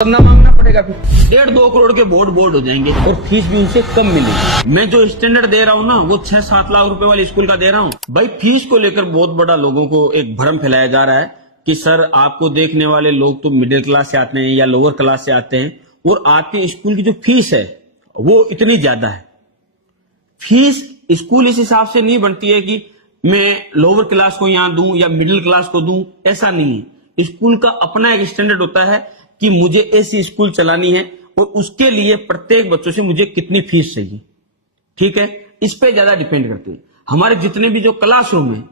चंदा मांगना पड़ेगा, फिर 1.5-2 करोड़ के बोर्ड हो जाएंगे और फीस भी उनसे कम मिलेगी। मैं जो स्टैंडर्ड दे रहा हूँ ना वो 6-7 लाख रुपए वाले स्कूल का दे रहा हूँ। भाई फीस को लेकर बहुत बड़ा लोगों को एक भ्रम फैलाया जा रहा है कि सर आपको देखने वाले लोग तो मिडिल क्लास से आते हैं या लोअर क्लास से आते हैं और आपके स्कूल की जो फीस है वो इतनी ज्यादा है। फीस स्कूल इस हिसाब से नहीं बनती है कि मैं लोअर क्लास को यहां दूं या मिडिल क्लास को दूं, ऐसा नहीं है। स्कूल का अपना एक स्टैंडर्ड होता है कि मुझे ऐसी स्कूल चलानी है और उसके लिए प्रत्येक बच्चों से मुझे कितनी फीस चाहिए, ठीक है, इस पे ज्यादा डिपेंड करती है। हमारे जितने भी जो क्लासरूम है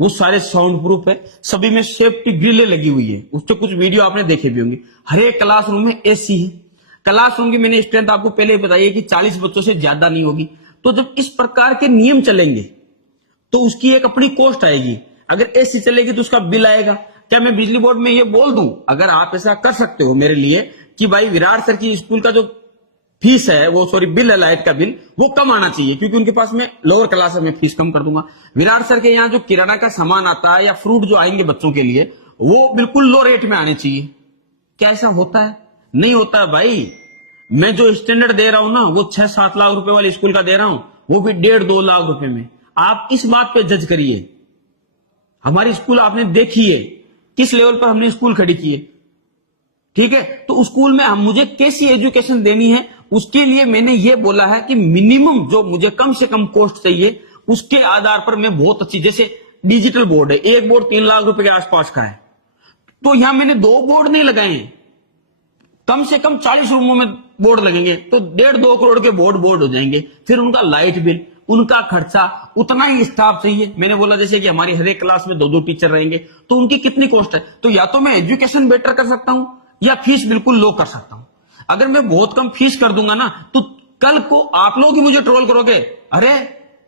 वो सारे साउंड प्रूफ है, सभी में सेफ्टी ग्रिलें लगी हुई है। उसके कुछ वीडियो आपने देखे भी होंगे। हर एक क्लासरूम में एसी है। क्लासरूम की मैंने स्ट्रेंथ आपको पहले ही बताई है कि 40 बच्चों से ज्यादा नहीं होगी। तो जब इस प्रकार के नियम चलेंगे तो उसकी एक अपनी कॉस्ट आएगी। अगर एसी चलेगी तो उसका बिल आएगा। क्या मैं बिजली बोर्ड में ये बोल दूं, अगर आप ऐसा कर सकते हो मेरे लिए कि भाई विराट सर की स्कूल का जो फीस है वो बिल है लाइट का बिल वो कम आना चाहिए क्योंकि उनके पास में लोअर क्लास है, मैं फीस कम कर दूंगा। विराट सर के यहाँ जो किराना का सामान आता है या फ्रूट जो आएंगे बच्चों के लिए वो बिल्कुल लो रेट में आने चाहिए। क्या ऐसा होता है? नहीं होता है भाई। मैं जो स्टैंडर्ड दे रहा हूं ना वो 6-7 लाख रुपए वाले स्कूल का दे रहा हूं, वो भी 1.5-2 लाख रुपए में। आप इस बात पे जज करिए। हमारी स्कूल आपने देखी है, किस लेवल पर हमने स्कूल खड़ी की है, ठीक है। तो उस स्कूल में मुझे कैसी एजुकेशन देनी है उसके लिए मैंने ये बोला है कि मिनिमम जो मुझे कम से कम कॉस्ट चाहिए उसके आधार पर मैं बहुत अच्छी, जैसे डिजिटल बोर्ड है, एक बोर्ड 3 लाख रुपए के आसपास का है, तो यहां मैंने 2 बोर्ड नहीं लगाए हैं, कम से कम 40 रूमों में बोर्ड लगेंगे तो 1.5-2 करोड़ के बोर्ड हो जाएंगे। फिर उनका लाइट बिल, उनका खर्चा, उतना ही स्टाफ चाहिए। मैंने बोला जैसे कि हमारी हर एक क्लास में 2-2 टीचर रहेंगे तो उनकी कितनी कॉस्ट है। तो या तो मैं एजुकेशन बेटर कर सकता हूं या फीस बिल्कुल लो कर सकता हूं। अगर मैं बहुत कम फीस कर दूंगा ना तो कल को आप लोग ही मुझे ट्रोल करोगे, अरे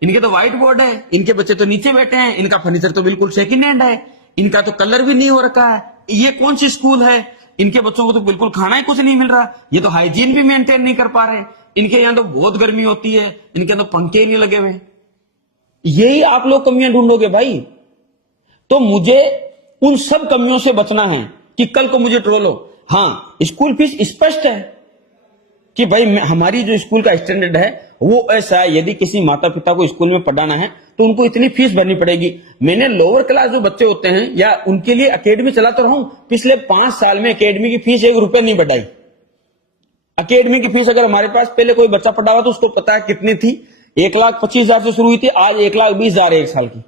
इनके तो व्हाइट बोर्ड है, इनके बच्चे तो नीचे बैठे हैं, इनका फर्नीचर तो बिल्कुल सेकंड हैंड है, इनका तो कलर भी नहीं हो रखा है, ये कौन सी स्कूल है, इनके बच्चों को तो बिल्कुल खाना ही कुछ नहीं मिल रहा, ये तो हाइजीन भी मेंटेन नहीं कर पा रहे, इनके यहां तो बहुत गर्मी होती है, इनके तो पंखे ही नहीं लगे हुए। यही आप लोग कमियां ढूंढोगे भाई। तो मुझे उन सब कमियों से बचना है कि कल को मुझे ट्रोल हो। हाँ, स्कूल फीस स्पष्ट है कि भाई हमारी जो स्कूल का स्टैंडर्ड है वो ऐसा है, यदि किसी माता पिता को स्कूल में पढ़ाना है तो उनको इतनी फीस भरनी पड़ेगी। मैंने लोअर क्लास जो बच्चे होते हैं या उनके लिए अकेडमी चलाता रहा हूं, पिछले 5 साल में अकेडमी की फीस 1 रुपए नहीं बढ़ाई। अकेडमी की फीस अगर हमारे पास पहले कोई बच्चा पढ़ा हुआ तो उसको पता है कितनी थी, 1,25,000 से शुरू हुई थी, आज 1,20,000 एक साल की।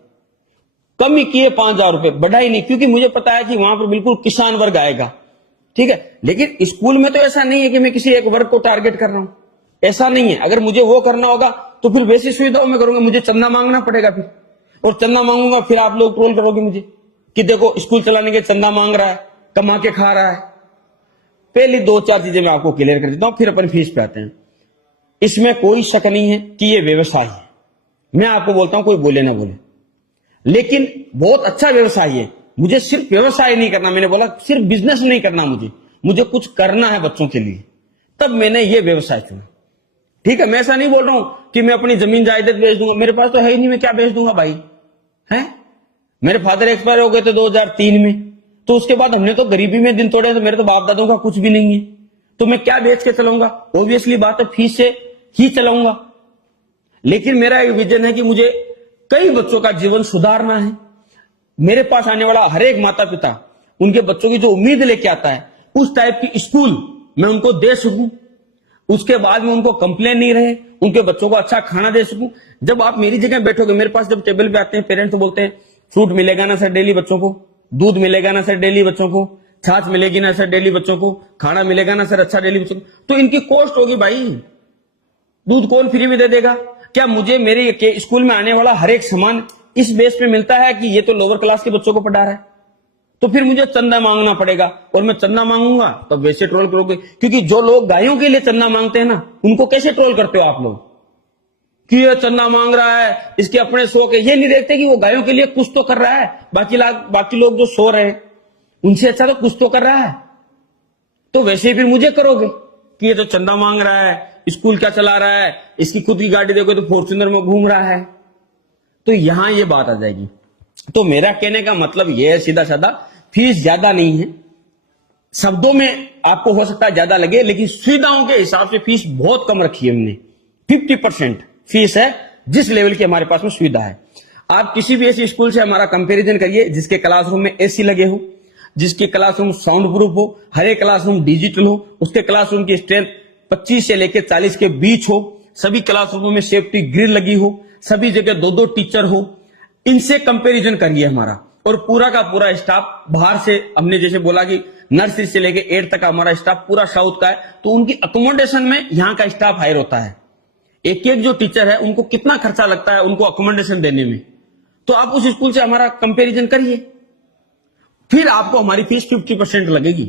कम ही किए 5,000 रुपए, बढ़ाई नहीं, क्योंकि मुझे पता है कि वहां पर बिल्कुल किसान वर्ग आएगा, ठीक है। लेकिन स्कूल में तो ऐसा नहीं है कि मैं किसी एक वर्ग को टारगेट कर रहा हूं, ऐसा नहीं है। अगर मुझे वो करना होगा तो फिर वैसी सुविधाओं में करूंगा, मुझे चंदा मांगना पड़ेगा फिर, और चंदा मांगूंगा फिर आप लोग ट्रोल करोगे मुझे कि देखो स्कूल चलाने के चंदा मांग रहा है, कमा के खा रहा है। पहली 2-4 चीजें मैं आपको क्लियर कर देता हूं, फिर अपन फीस पे आते हैं। इसमें कोई शक नहीं है कि ये व्यवसाय है, मैं आपको बोलता हूं, कोई बोले ना बोले, लेकिन बहुत अच्छा व्यवसाय है। मुझे सिर्फ व्यवसाय नहीं करना, मैंने बोला सिर्फ बिजनेस नहीं करना, मुझे कुछ करना है बच्चों के लिए, तब मैंने ये व्यवसाय चुना, ठीक है। मैं ऐसा नहीं बोल रहा हूं कि मैं अपनी जमीन जायदाद बेच दूंगा, मेरे पास तो है ही नहीं, मैं क्या बेच दूंगा भाई, है। मेरे फादर एक्सपायर हो गए थे 2003 में, तो उसके बाद हमने तो गरीबी में दिन तोड़े, तो मेरे तो बाप दादों का कुछ भी नहीं है, तो मैं क्या बेच के चलाऊंगा। ऑब्वियसली बात है फीस से ही चलाऊंगा। लेकिन मेरा एक विजन है कि मुझे कई बच्चों का जीवन सुधारना है। मेरे पास आने वाला हर एक माता पिता उनके बच्चों की जो उम्मीद लेके आता है उस टाइप की स्कूल मैं उनको दे सकूं, उसके बाद में उनको कंप्लेन नहीं रहे, उनके बच्चों को अच्छा खाना दे सकूं। जब आप मेरी जगह बैठोगे, मेरे पास जब टेबल पे आते हैं पेरेंट्स तो बोलते हैं फ्रूट मिलेगा ना सर डेली बच्चों को, दूध मिलेगा ना सर डेली बच्चों को, छाछ मिलेगी ना सर डेली बच्चों को, खाना मिलेगा ना सर अच्छा डेली बच्चों को, तो इनकी कॉस्ट होगी भाई। दूध कौन फ्री में दे देगा? क्या मुझे मेरे स्कूल में आने वाला हर एक सामान इस बेस पे मिलता है कि ये तो लोअर क्लास के बच्चों को पढ़ा रहा है? तो फिर मुझे चंदा मांगना पड़ेगा, और मैं चंदा मांगूंगा तो वैसे ट्रोल करोगे, क्योंकि जो लोग गायों के लिए चंदा मांगते हैं ना उनको कैसे ट्रोल करते हो आप लोग कि ये चंदा मांग रहा है, इसके अपने शौक है। ये नहीं देखते कि वो गायों के लिए कुछ तो कर रहा है, बाकी लोग जो सो रहे हैं उनसे अच्छा तो कुछ तो कर रहा है। तो वैसे ही फिर मुझे करोगे कि ये तो चंदा मांग रहा है, स्कूल क्या चला रहा है, इसकी खुद की गाड़ी देखो तो फॉर्च्यूनर में घूम रहा है, तो यहां ये बात आ जाएगी। तो मेरा कहने का मतलब यह है सीधा साधा, फीस ज्यादा नहीं है, शब्दों में आपको हो सकता है ज्यादा लगे, लेकिन सुविधाओं के हिसाब से फीस बहुत कम रखी है हमने। 50% फीस है जिस लेवल की हमारे पास में सुविधा है। आप किसी भी ऐसे स्कूल से हमारा कंपैरिजन करिए जिसके क्लासरूम में एसी लगे हो, जिसके क्लासरूम साउंड प्रूफ हो, हर एक क्लासरूम डिजिटल हो, उसके क्लासरूम की स्ट्रेंथ 25 से लेकर 40 के बीच हो, सभी क्लासरूमों में सेफ्टी ग्रिल लगी हो, सभी जगह 2-2 टीचर हो। इनसे कंपैरिजन करिए हमारा, और पूरा का पूरा स्टाफ बाहर से, हमने जैसे बोला कि नर्सरी से लेके 8 तक हमारा स्टाफ पूरा साउथ का है, तो उनकी अकोमोडेशन में यहाँ का स्टाफ हायर होता है। एक एक जो टीचर है उनको कितना खर्चा लगता है उनको अकोमोडेशन देने में, तो आप उस स्कूल से हमारा कंपैरिजन करिए, फिर आपको हमारी फीस 50% लगेगी।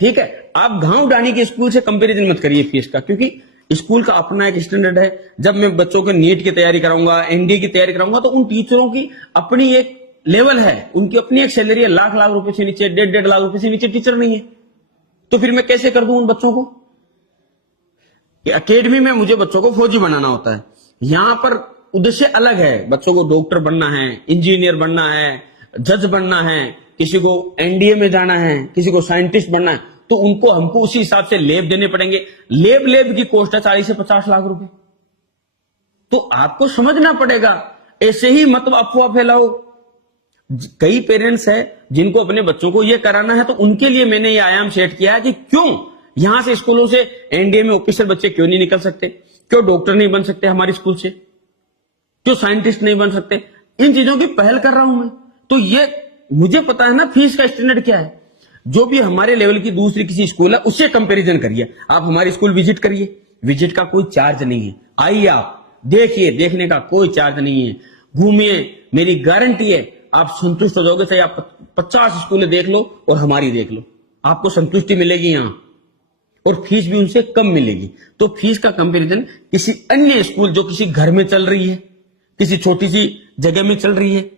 ठीक है, आप गांव डानी के स्कूल से कंपैरिजन मत करिए फीस का, क्योंकि स्कूल का अपना एक स्टैंडर्ड है। जब मैं बच्चों को नीट की तैयारी कराऊंगा, एनडीए की तैयारी कराऊंगा, तो उन टीचरों की अपनी एक लेवल है, उनकी अपनी एक सैलरी है। लाख लाख रुपए से नीचे, 1.5 लाख रुपए से नीचे टीचर नहीं है, तो फिर मैं कैसे कर दूं उन बच्चों को? अकेडमी में मुझे बच्चों को फौजी बनाना होता है, यहां पर उद्देश्य अलग है। बच्चों को डॉक्टर बनना है, इंजीनियर बनना है, जज बनना है, किसी को एनडीए में जाना है, किसी को साइंटिस्ट बनना है, तो उनको हमको उसी हिसाब से लेब देने पड़ेंगे। लेब की कॉस्ट है 40 से 50 लाख रुपए। तो आपको समझना पड़ेगा, ऐसे ही मत अफवाह फैलाओ। कई पेरेंट्स है जिनको अपने बच्चों को यह कराना है, तो उनके लिए मैंने ये आयाम सेट किया है कि क्यों यहां से स्कूलों से एनडीए में ऑफिसर बच्चे क्यों नहीं निकल सकते, क्यों डॉक्टर नहीं बन सकते हमारे स्कूल से, क्यों साइंटिस्ट नहीं बन सकते। इन चीजों की पहल कर रहा हूं मैं। तो ये मुझे पता है ना फीस का स्टैंडर्ड क्या है। जो भी हमारे लेवल की दूसरी किसी स्कूल है उससे कंपैरिजन करिए। आप हमारे स्कूल विजिट करिए, विजिट का कोई चार्ज नहीं है। आइए, आप देखिए, देखने का कोई चार्ज नहीं है। घूमिए, मेरी गारंटी है आप संतुष्ट हो जाओगे। चाहे आप 50 स्कूलें देख लो और हमारी देख लो, आपको संतुष्टि मिलेगी यहां, और फीस भी उनसे कम मिलेगी। तो फीस का कंपैरिजन किसी अन्य स्कूल जो किसी घर में चल रही है, किसी छोटी सी जगह में चल रही है,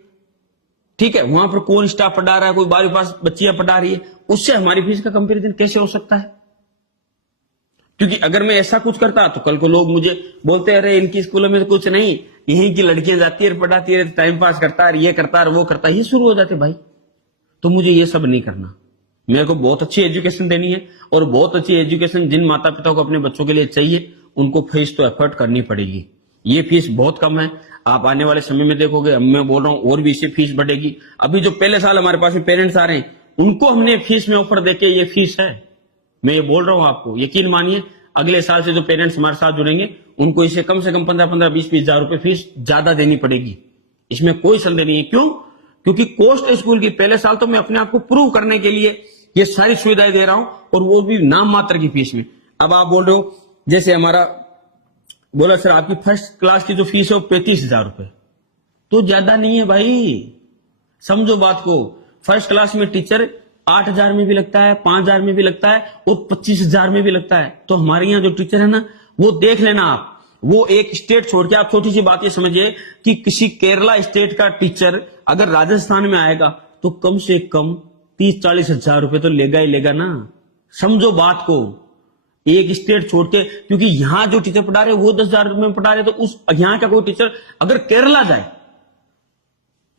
ठीक है, वहां पर कौन स्टाफ पढ़ा रहा है, कोई 12 पास बच्चियां पढ़ा रही है, उससे हमारी फीस का कंपैरिजन कैसे हो सकता है? क्योंकि अगर मैं ऐसा कुछ करता तो कल को लोग मुझे बोलते, अरे इनकी स्कूलों में तो कुछ नहीं, यहीं की लड़कियां जाती है, पढ़ाती है, टाइम पास करता है, ये करता है, वो करता है, ये शुरू हो जाते भाई। तो मुझे ये सब नहीं करना। मेरे को बहुत अच्छी एजुकेशन देनी है, और बहुत अच्छी एजुकेशन जिन माता पिता को अपने बच्चों के लिए चाहिए, उनको फीस तो एफर्ट करनी पड़ेगी। ये फीस बहुत कम है, आप आने वाले समय में देखोगे, मैं बोल रहा हूं और भी इससे फीस बढ़ेगी। अभी जो पहले साल हमारे पास में पेरेंट्स आ रहे हैं, उनको हमने फीस में ऑफर देके ये फीस है, मैं ये बोल रहा हूं आपको, यकीन मानिए। अगले साल से जो पेरेंट्स हमारे साथ जुड़ेंगे, उनको इसे कम से कम 15-15, 20-20 हजार रुपए फीस ज्यादा देनी पड़ेगी। इसमें कोई संदेह नहीं है। क्यों? क्योंकि कॉस्ट स्कूल की पहले साल तो मैं अपने आप को प्रूव करने के लिए ये सारी सुविधाएं दे रहा हूं, और वो भी नाम मात्र की फीस में। अब आप बोल रहे हो, जैसे हमारा बोला सर आपकी फर्स्ट क्लास की जो फीस है वो 35,000 रुपए, तो ज्यादा नहीं है भाई। समझो बात को, फर्स्ट क्लास में टीचर 8,000 में भी लगता है, 5,000 में भी लगता है, और 25,000 में भी लगता है। तो हमारे यहाँ जो टीचर है ना, वो देख लेना आप, वो एक स्टेट छोड़ के, आप छोटी सी बात ये समझिए कि किसी केरला स्टेट का टीचर अगर राजस्थान में आएगा तो कम से कम 30-40 हजार रुपए तो लेगा ही लेगा ना। समझो बात को, एक स्टेट छोड़ के, क्योंकि यहां जो टीचर पढ़ा रहे वो 10,000 रुपए में पढ़ा रहे, तो उस यहां का कोई टीचर अगर केरला जाए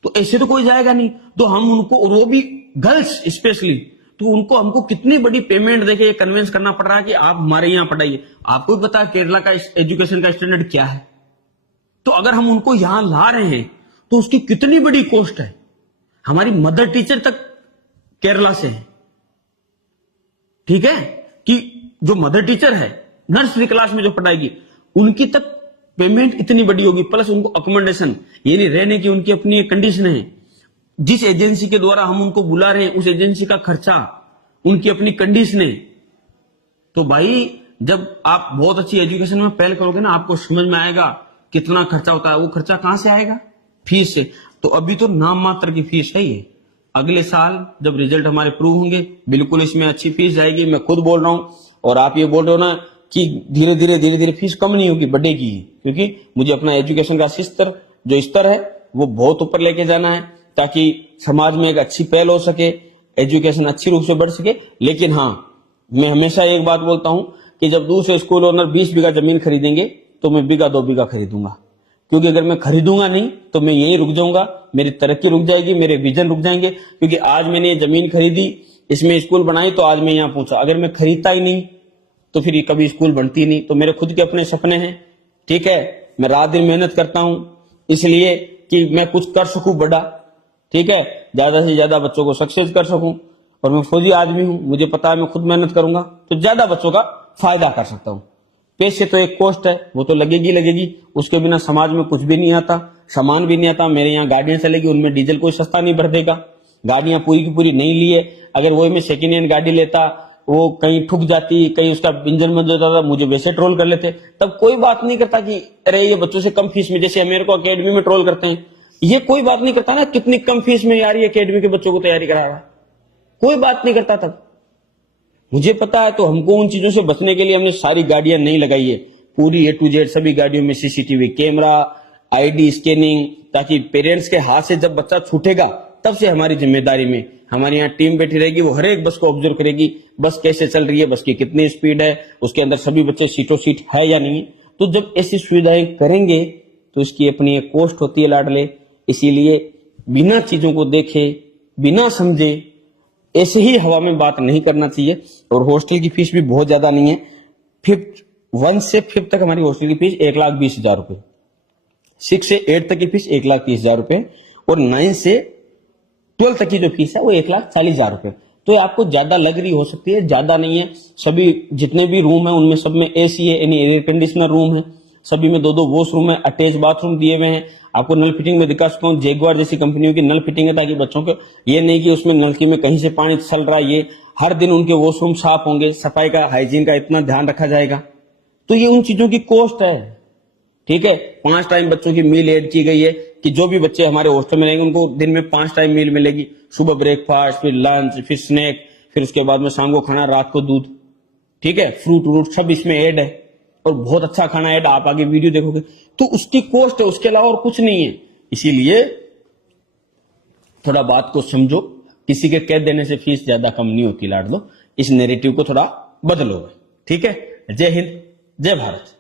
तो ऐसे तो कोई जाएगा नहीं। तो हम उनको, और वो भी गर्ल्स स्पेशली, तो उनको हमको कितनी बड़ी पेमेंट देके कन्विंस करना पड़ रहा है कि आप हमारे यहां पढ़ाइए। आपको भी पता है केरला का एजुकेशन का स्टैंडर्ड क्या है। तो अगर हम उनको यहां ला रहे हैं तो उसकी कितनी बड़ी कॉस्ट है। हमारी मदर टीचर तक केरला से है, ठीक है, कि जो मदर टीचर है नर्सरी क्लास में जो पढ़ाएगी, उनकी तक पेमेंट इतनी बड़ी होगी, प्लस उनको अकोमोडेशन, यानी रहने की उनकी अपनी कंडीशन है। जिस एजेंसी के द्वारा हम उनको बुला रहे हैं उस एजेंसी का खर्चा, उनकी अपनी कंडीशन है। तो भाई जब आप बहुत अच्छी एजुकेशन में पहल करोगे ना, आपको समझ में आएगा कितना खर्चा होता है। वो खर्चा कहां से आएगा? फीस से। तो अभी तो नाम मात्र की फीस है ये। अगले साल जब रिजल्ट हमारे प्रूव होंगे, बिल्कुल इसमें अच्छी फीस जाएगी। मैं खुद बोल रहा हूं, और आप ये बोल रहे हो ना कि धीरे धीरे फीस कम नहीं होगी, बढ़ेगी, क्योंकि मुझे अपना एजुकेशन का स्तर है वो बहुत ऊपर लेके जाना है, ताकि समाज में एक अच्छी पहल हो सके, एजुकेशन अच्छी रूप से बढ़ सके। लेकिन हाँ, मैं हमेशा एक बात बोलता हूं कि जब दूसरे स्कूल ओनर 20 बीघा जमीन खरीदेंगे तो मैं बीघा 2 बीघा खरीदूंगा, क्योंकि अगर मैं खरीदूंगा नहीं तो मैं यहीं रुक जाऊंगा, मेरी तरक्की रुक जाएगी, मेरे विजन रुक जाएंगे। क्योंकि आज मैंने ये जमीन खरीदी इसमें स्कूल बनाई तो आज मैं यहाँ पहुंचा। अगर मैं खरीदता ही नहीं तो फिर ये कभी स्कूल बनती नहीं। तो मेरे खुद के अपने सपने हैं, ठीक है। मैं रात दिन मेहनत करता हूं इसलिए कि मैं कुछ कर सकूं बड़ा, ठीक है, ज्यादा से ज्यादा बच्चों को सक्सेस कर सकूं। और मैं फौजी आदमी हूं, मुझे पता है मैं खुद मेहनत करूंगा तो ज्यादा बच्चों का फायदा कर सकता हूं। पैसे तो एक कॉस्ट है, वो तो लगेगी, उसके बिना समाज में कुछ भी नहीं आता, सामान भी नहीं आता। मेरे यहाँ गाड़ियां चलेगी, उनमें डीजल कोई सस्ता नहीं भर देगा। गाड़ियां पूरी की पूरी नहीं लिए, अगर वही मैं सेकेंड हैंड गाड़ी लेता, वो कहीं ठुक जाती, कहीं उसका इंजन बंद होता था, मुझे वैसे ट्रोल कर लेते। तब कोई बात नहीं करता कि अरे ये बच्चों से कम फीस में, जैसे मेरे को अकेडमी में ट्रोल करते हैं, ये कोई बात नहीं करता ना कितनी कम फीस में यार ये अकेडमी के बच्चों को तैयारी करा रहा है, कोई बात नहीं करता। तब मुझे पता है, तो हमको उन चीजों से बचने के लिए हमने सारी गाड़ियां नहीं लगाई है, पूरी A to Z सभी गाड़ियों में सीसीटीवी कैमरा, ID स्कैनिंग, ताकि पेरेंट्स के हाथ से जब बच्चा छूटेगा तब से हमारी जिम्मेदारी में हमारी यहाँ टीम बैठी रहेगी, वो हर एक बस को ऑब्जर्व करेगी, बस कैसे चल रही है, बस की कितनी स्पीड है, उसके अंदर सभी बच्चे सीटों सीट है या नहीं। तो जब ऐसी सुविधाएं करेंगे तो इसकी अपनी एक कॉस्ट होती है लाडले। इसीलिए बिना चीजों को देखे, बिना समझे ऐसे ही हवा में बात नहीं करना चाहिए। और हॉस्टल की फीस भी बहुत ज्यादा नहीं है, 1 से 5 तक हमारी हॉस्टल की फीस 1,20,000 रुपए, 6 से 8 तक की फीस 1,30,000 रुपए, और 9 से 12 तक की जो फीस है वो 1,40,000 रुपए। तो आपको ज्यादा लग रही हो सकती है, ज्यादा नहीं है। सभी जितने भी रूम है उनमें सब में AC है, यानी एयर कंडीशनर रूम है, सभी में 2-2 वॉशरूम है, अटैच बाथरूम दिए हुए हैं। आपको नल फिटिंग में दिखा सकता हूँ, जैगुआर जैसी कंपनियों की नल फिटिंग है, ताकि बच्चों को ये नहीं कि उसमें नलकी में कहीं से पानी चल रहा है, ये हर दिन उनके वॉशरूम साफ होंगे, सफाई का, हाइजीन का इतना ध्यान रखा जाएगा। तो ये उन चीजों की कॉस्ट है, ठीक है। 5 टाइम बच्चों की मील ऐड की गई है कि जो भी बच्चे हमारे हॉस्टल में रहेंगे उनको दिन में 5 टाइम मील मिलेगी, सुबह ब्रेकफास्ट, फिर लंच, फिर स्नैक, फिर उसके बाद में शाम को खाना, रात को दूध, ठीक है, फ्रूट व्रूट सब इसमें ऐड है, और बहुत अच्छा खाना ऐड, आप आगे वीडियो देखोगे तो उसकी कॉस्ट है, उसके अलावा और कुछ नहीं है। इसीलिए थोड़ा बात को समझो, किसी के कह देने से फीस ज्यादा कम नहीं होती लाडलो, इस नैरेटिव को थोड़ा बदलो, ठीक है। जय हिंद, जय भारत।